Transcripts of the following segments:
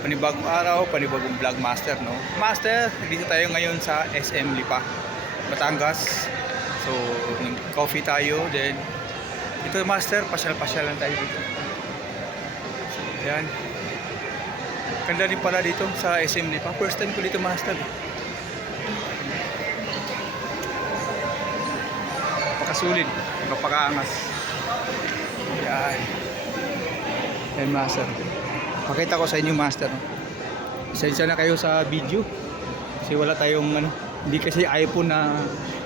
Panibagong araw, panibagong vlog master, no? Master, dito tayo ngayon sa SM Lipa, Batangas. So, coffee tayo, then ito master, pasyal-pasyal lang tayo dito. So, yan. Ganda rin pala dito sa SM Lipa. First time ko dito master. Napakasulit, napakaangas. Yan. Yan master. Pakita ko sa inyo master. Pasensya na kayo sa video. Kasi wala tayong hindi kasi iPhone na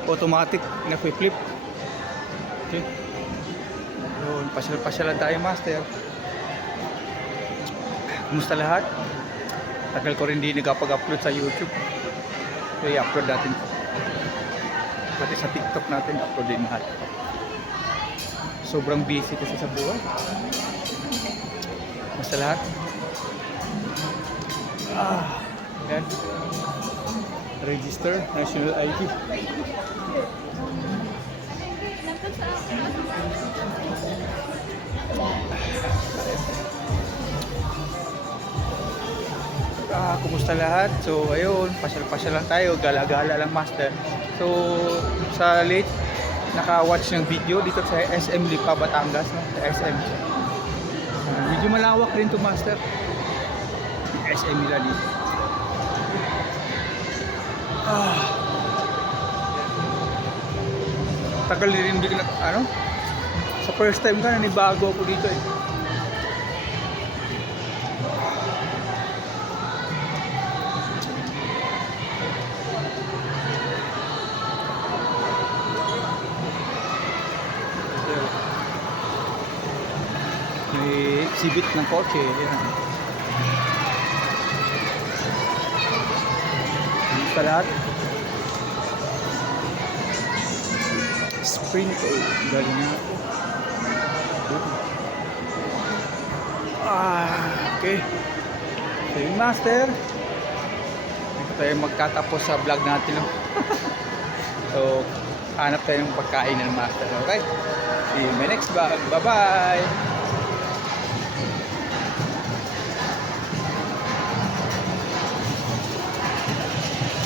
automatic na flip. Okay. So, pasyal-pasyalan tayo master. Kumusta lahat? Tagal ko rin di nagapag-upload sa YouTube. So, i-upload natin. Pati sa TikTok natin, upload din lahat. Sobrang busy kasi sa buhay. Basta lahat. Yan. Register, National ID. Kumusta lahat? So, ayun, pasyal-pasyal lang tayo, gala-gala lang master. So, sa late, naka-watch ng video dito sa SM Lipa, Batangas, no? Sa SM. Medyo malawak rin to master. SM nila dito. Tagal rin din sa first time ka nanibago ako dito eh. May exhibit ng kotse. Yan. Sa lahat. Sprinkle. Galing na ako. Okay. So yung master. Dito tayo magtatapos sa vlog natin. No? So, hanap tayo ng pagkain ng master. Okay? See you in my next vlog. Bye-bye!